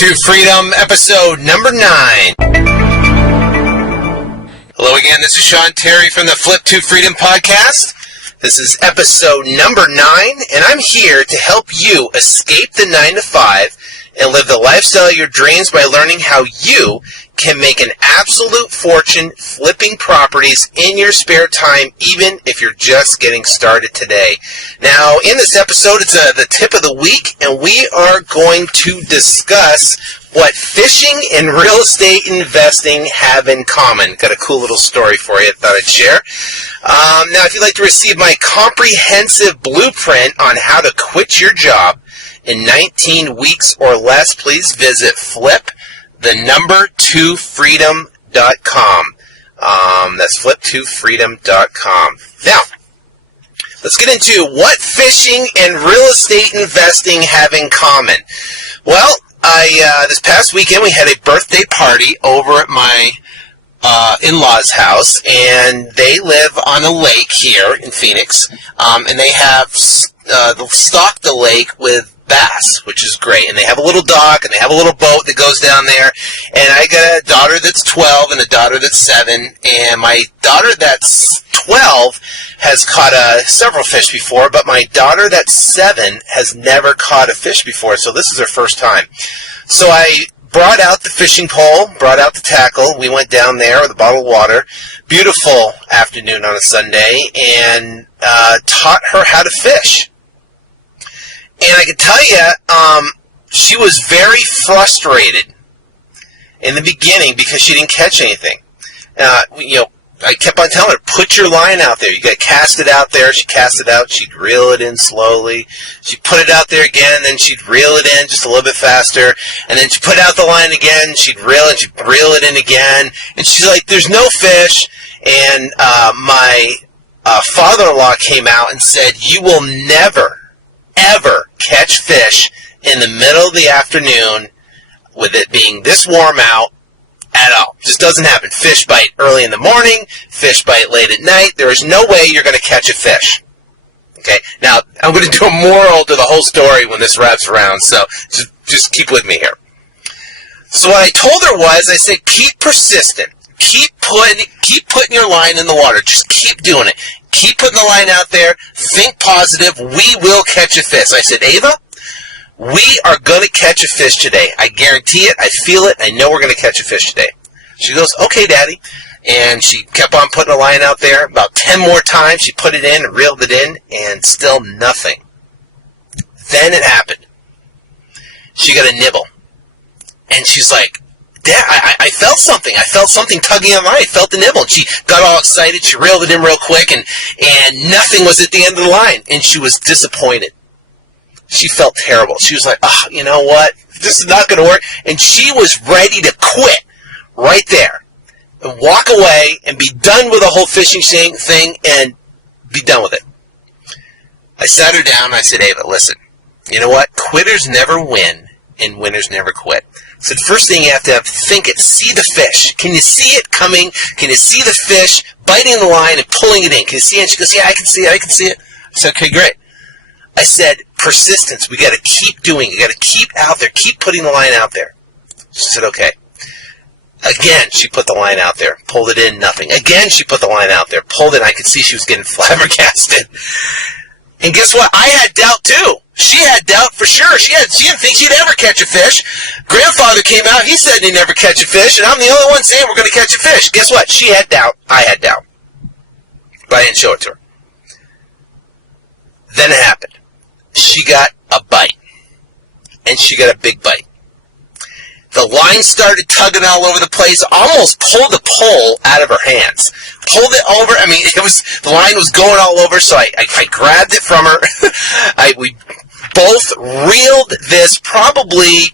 to Freedom, episode number 9. Hello again, this is Sean Terry from the Flip to Freedom podcast. This is episode number 9, and I'm here to help you escape the 9 to 5 and live the lifestyle of your dreams by learning how you can make an absolute fortune flipping properties in your spare time, even if you're just getting started today. Now, in this episode, it's the tip of the week, and we are going to discuss what fishing and real estate investing have in common. Got a cool little story for you I thought I'd share. Now, if you'd like to receive my comprehensive blueprint on how to quit your job in 19 weeks or less, please visit flip2freedom.com. That's flip2freedom.com. Now, let's get into what fishing and real estate investing have in common. Well, this past weekend we had a birthday party over at my in-laws' house, and they live on a lake here in Phoenix, and they have stocked the lake with bass, which is great. And they have a little dock, and they have a little boat that goes down there. And I got a daughter that's 12 and a daughter that's 7. And my daughter that's 12 has caught several fish before, but my daughter that's 7 has never caught a fish before. So this is her first time. So I brought out the fishing pole, brought out the tackle. We went down there with a bottle of water. Beautiful afternoon on a Sunday, and taught her how to fish. And I can tell you, she was very frustrated in the beginning because she didn't catch anything. I kept on telling her, put your line out there. You got to cast it out there. She cast it out. She'd reel it in slowly. She'd put it out there again, then she'd reel it in just a little bit faster. And then she'd put out the line again. She'd reel it in again. And she's like, there's no fish. And my father-in-law came out and said, you will never, ever catch fish in the middle of the afternoon with it being this warm out at all. Just doesn't happen. Fish bite early in the morning, fish bite late at night. There is no way you're going to catch a fish. Okay, now I'm going to do a moral to the whole story when this wraps around, so just keep with me here. So what I told her was, I said, keep persistent. Keep putting your line in the water. Just keep doing it. Keep putting the line out there. Think positive. We will catch a fish. I said, Ava, we are going to catch a fish today. I guarantee it. I feel it. I know we're going to catch a fish today. She goes, okay, Daddy. And she kept on putting the line out there. About 10 more times, she put it in and reeled it in, and still nothing. Then it happened. She got a nibble. And she's like, Dad, I felt something. I felt something tugging on my line. I felt the nibble. And she got all excited. She reeled it in real quick, and nothing was at the end of the line. And she was disappointed. She felt terrible. She was like, oh, you know what? This is not going to work. And she was ready to quit right there and walk away and be done with the whole fishing thing and be done with it. I sat her down and I said, Ava, listen, you know what? Quitters never win and winners never quit. So the first thing you have to think it, see the fish. Can you see it coming? Can you see the fish biting the line and pulling it in? Can you see it? And she goes, yeah, I can see it. I can see it. I said, okay, great. I said, persistence. We got to keep doing it. You got to keep out there. Keep putting the line out there. She said, okay. Again, she put the line out there. Pulled it in, nothing. Again, she put the line out there. Pulled it. I could see she was getting flabbergasted. And guess what? I had doubt too. She had doubt for sure. She didn't think she'd ever catch a fish. Grandfather came out. He said he'd never catch a fish. And I'm the only one saying we're going to catch a fish. Guess what? She had doubt. I had doubt. But I didn't show it to her. Then it happened. She got a bite. And she got a big bite. The line started tugging all over the place, almost pulled the pole out of her hands. Pulled it over. I mean, the line was going all over, so I grabbed it from her. We both reeled this probably,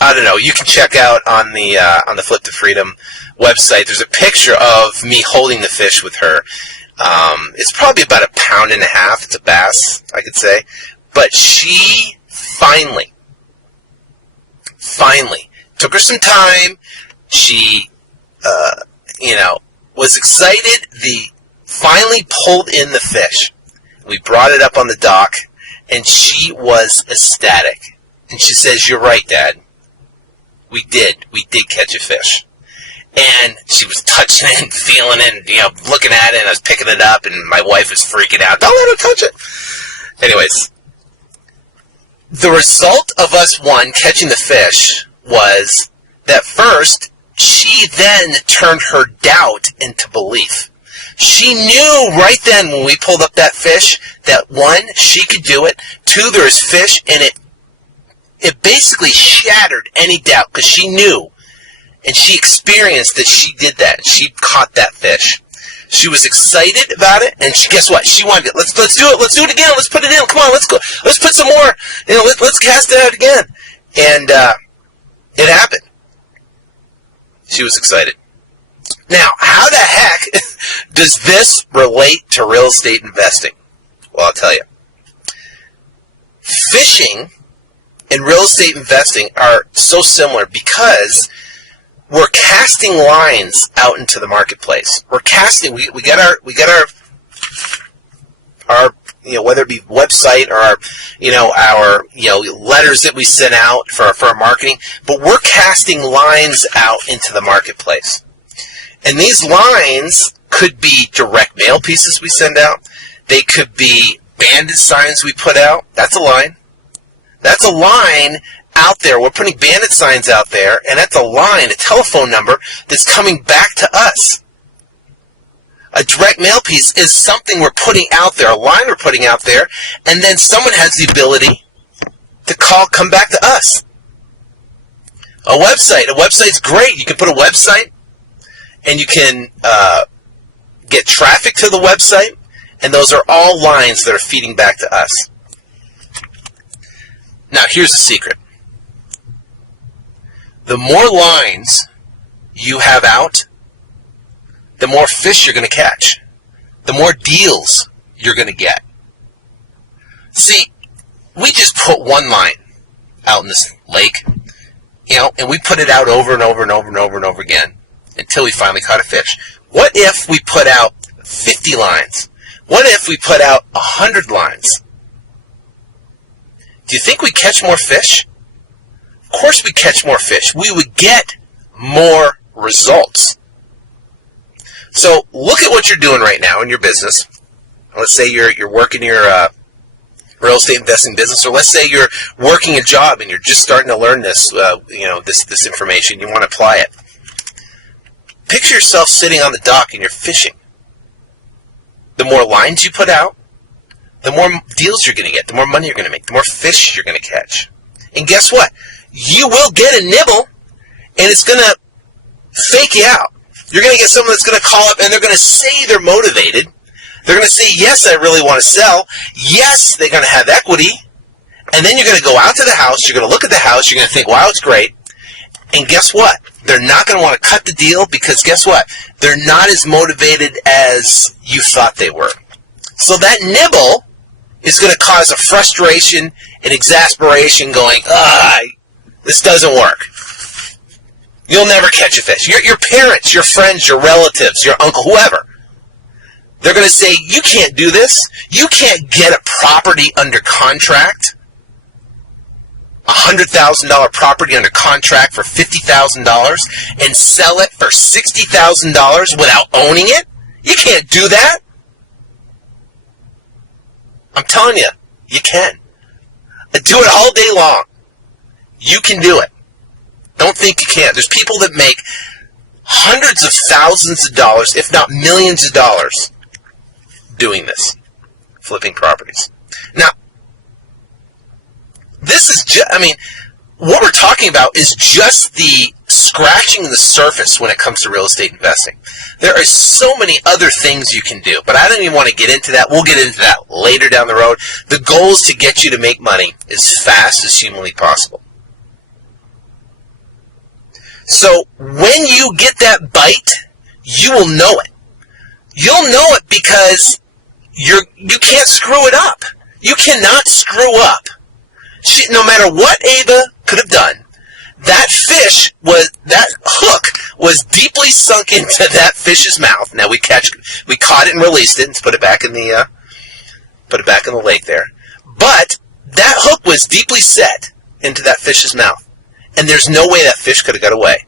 I don't know, you can check out on the Flip to Freedom website. There's a picture of me holding the fish with her. It's probably about 1.5 pounds. It's a bass, I could say. But she finally, took her some time. She, was excited. Finally pulled in the fish. We brought it up on the dock, and she was ecstatic. And she says, "You're right, Dad. we did catch a fish. And she was touching it and feeling it and, looking at it, and I was picking it up, and my wife was freaking out. Don't let her touch it. Anyways, the result of us, catching the fish was that first, she then turned her doubt into belief. She knew right then when we pulled up that fish that 1, she could do it. 2, there was fish, and it basically shattered any doubt because she knew. And she experienced that she did that. She caught that fish. She was excited about it, and guess what? She wanted it. Let's do it. Let's do it again. Let's put it in. Come on, let's go. Let's put some more. Let's cast it out again. And it happened. She was excited. Now, how the heck does this relate to real estate investing? Well, I'll tell you. Fishing and real estate investing are so similar because we're casting lines out into the marketplace. We're casting. We got our whether it be website or our letters that we send out for our marketing, but we're casting lines out into the marketplace. And these lines could be direct mail pieces we send out. They could be bandit signs we put out. That's a line. That's a line out there. We're putting bandit signs out there, and that's a line, a telephone number that's coming back to us. A direct mail piece is something we're putting out there, a line we're putting out there, and then someone has the ability to come back to us. A website's great. You can put a website, and you can get traffic to the website, and those are all lines that are feeding back to us. Now, here's the secret. The more lines you have out, the more fish you're going to catch. The more deals you're going to get. See, we just put one line out in this lake, and we put it out over and over and over and over and over again until we finally caught a fish. What if we put out 50 lines? What if we put out 100 lines? Do you think we catch more fish? Of course we catch more fish. We would get more results. So look at what you're doing right now in your business. Let's say you're working your real estate investing business, or let's say you're working a job and you're just starting to learn this, this information. You want to apply it. Picture yourself sitting on the dock and you're fishing. The more lines you put out, the more deals you're going to get, the more money you're going to make, the more fish you're going to catch. And guess what? You will get a nibble, and it's going to fake you out. You're going to get someone that's going to call up, and they're going to say they're motivated. They're going to say, yes, I really want to sell. Yes, they're going to have equity. And then you're going to go out to the house. You're going to look at the house. You're going to think, wow, it's great. And guess what? They're not going to want to cut the deal because guess what? They're not as motivated as you thought they were. So that nibble is going to cause a frustration and exasperation going, this doesn't work. You'll never catch a fish. Your parents, your friends, your relatives, your uncle, whoever, they're going to say, you can't do this. You can't get a property under contract, $100,000 property under contract for $50,000 and sell it for $60,000 without owning it. You can't do that. I'm telling you, you can. Do it all day long. You can do it. Don't think you can't. There's people that make hundreds of thousands of dollars, if not millions of dollars, doing this, flipping properties. Now, this is just, what we're talking about is just the scratching the surface when it comes to real estate investing. There are so many other things you can do, but I don't even want to get into that. We'll get into that later down the road. The goal is to get you to make money as fast as humanly possible. So when you get that bite, you will know it. You'll know it because you can't screw it up. You cannot screw up. No matter what Ava could have done, that hook was deeply sunk into that fish's mouth. Now we caught it and released it and put it back in the lake there. But that hook was deeply set into that fish's mouth. and there's no way that fish could have got away.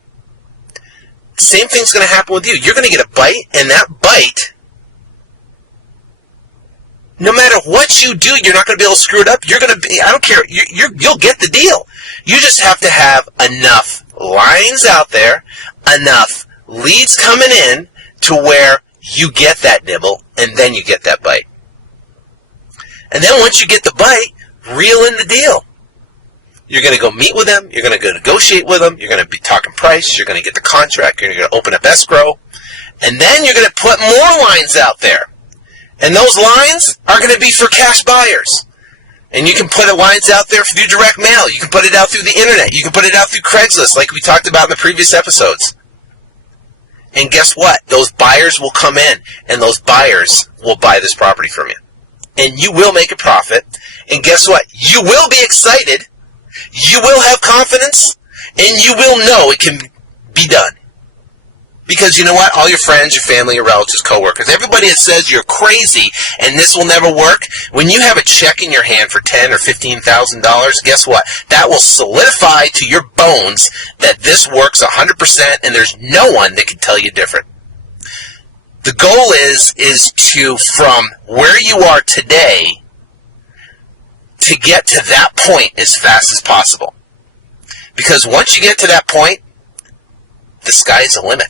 Same thing's going to happen with you. You're going to get a bite, and that bite, no matter what you do, you're not going to be able to screw it up. You're going to be, I don't care, you'll get the deal. You just have to have enough lines out there, enough leads coming in to where you get that nibble, and then you get that bite. And then once you get the bite, reel in the deal. You're going to go meet with them. You're going to go negotiate with them. You're going to be talking price. You're going to get the contract. You're going to open up escrow. And then you're going to put more lines out there. And those lines are going to be for cash buyers. And you can put the lines out there through direct mail. You can put it out through the internet. You can put it out through Craigslist like we talked about in the previous episodes. And guess what? Those buyers will come in, and those buyers will buy this property from you. And you will make a profit. And guess what? You will be excited. You will have confidence. And you will know it can be done. Because you know what? All your friends, your family, your relatives, coworkers, everybody that says you're crazy and this will never work, when you have a check in your hand for $10,000 or $15,000, guess what? That will solidify to your bones that this works 100% and there's no one that can tell you different. The goal is to, from where you are today, to get to that point as fast as possible. Because once you get to that point, the sky's the limit.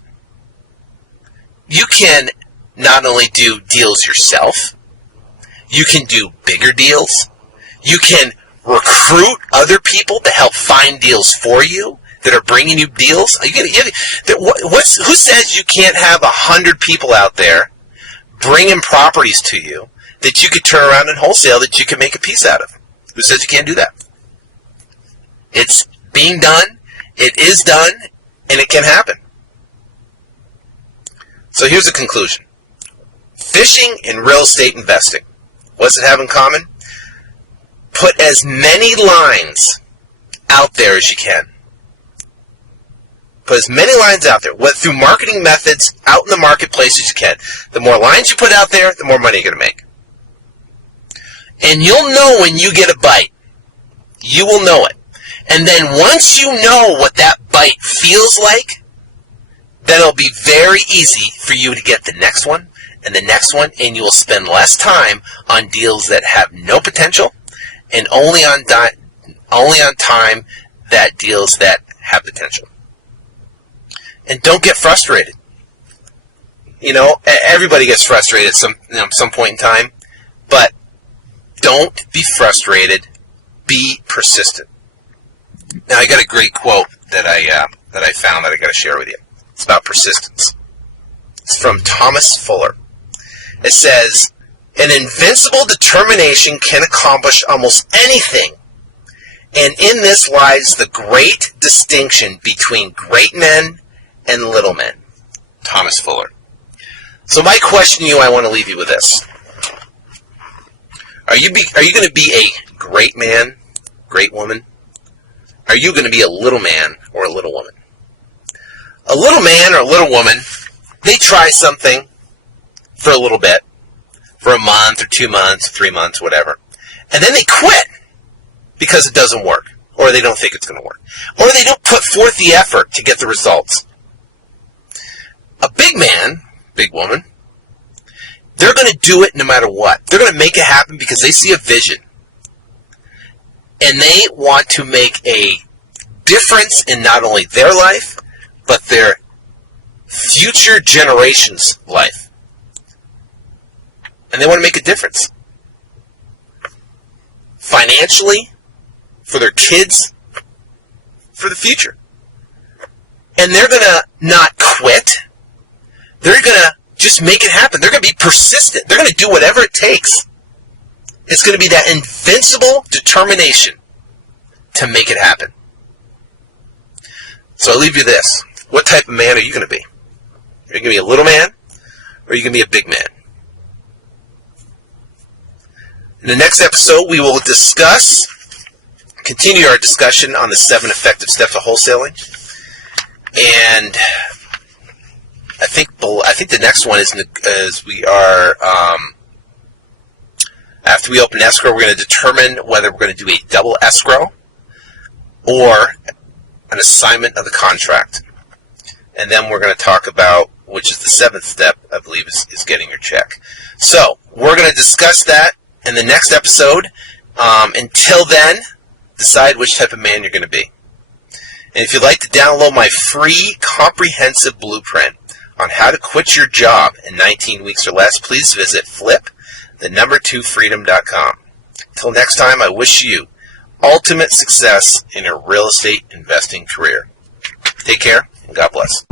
You can not only do deals yourself, you can do bigger deals, you can recruit other people to help find deals for you that are bringing you deals. Who says you can't have 100 people out there bringing properties to you that you could turn around and wholesale that you can make a piece out of? Who says you can't do that? It's being done, it is done, and it can happen. So here's the conclusion. Fishing and real estate investing. What's it have in common? Put as many lines out there as you can. Put as many lines out there, through marketing methods, out in the marketplace as you can. The more lines you put out there, the more money you're going to make. And you'll know when you get a bite. You will know it. And then once you know what that bite feels like, then it'll be very easy for you to get the next one and the next one, and you will spend less time on deals that have no potential and only on time that deals that have potential. And don't get frustrated. You know, everybody gets frustrated at some point in time, but don't be frustrated. Be persistent. Now, I got a great quote that I found that I got to share with you. It's about persistence. It's from Thomas Fuller. It says, an invincible determination can accomplish almost anything. And in this lies the great distinction between great men and little men. Thomas Fuller. So my question to you, I want to leave you with this. Are you going to be a great man, great woman? Are you going to be a little man or a little woman? A little man or a little woman, they try something for a little bit, for a month or 2 months, 3 months, whatever. And then they quit because it doesn't work, or they don't think it's going to work, or they don't put forth the effort to get the results. A big man, big woman, they're going to do it no matter what. They're going to make it happen because they see a vision. And they want to make a difference in not only their life, but their future generations' life. And they want to make a difference. Financially, for their kids, for the future. And they're going to not quit. They're going to just make it happen. They're going to be persistent. They're going to do whatever it takes. It's going to be that invincible determination to make it happen. So I leave you this. What type of man are you going to be? Are you going to be a little man, or are you going to be a big man? In the next episode, we will continue our discussion on the 7 effective steps of wholesaling. And I think the next one is we are, after we open escrow, we're going to determine whether we're going to do a double escrow or an assignment of the contract. And then we're going to talk about, which is the 7th step, I believe, is getting your check. So, we're going to discuss that in the next episode. Until then, decide which type of man you're going to be. And if you'd like to download my free comprehensive blueprint on how to quit your job in 19 weeks or less, please visit flip2freedom.com. Until next time, I wish you ultimate success in your real estate investing career. Take care, and God bless.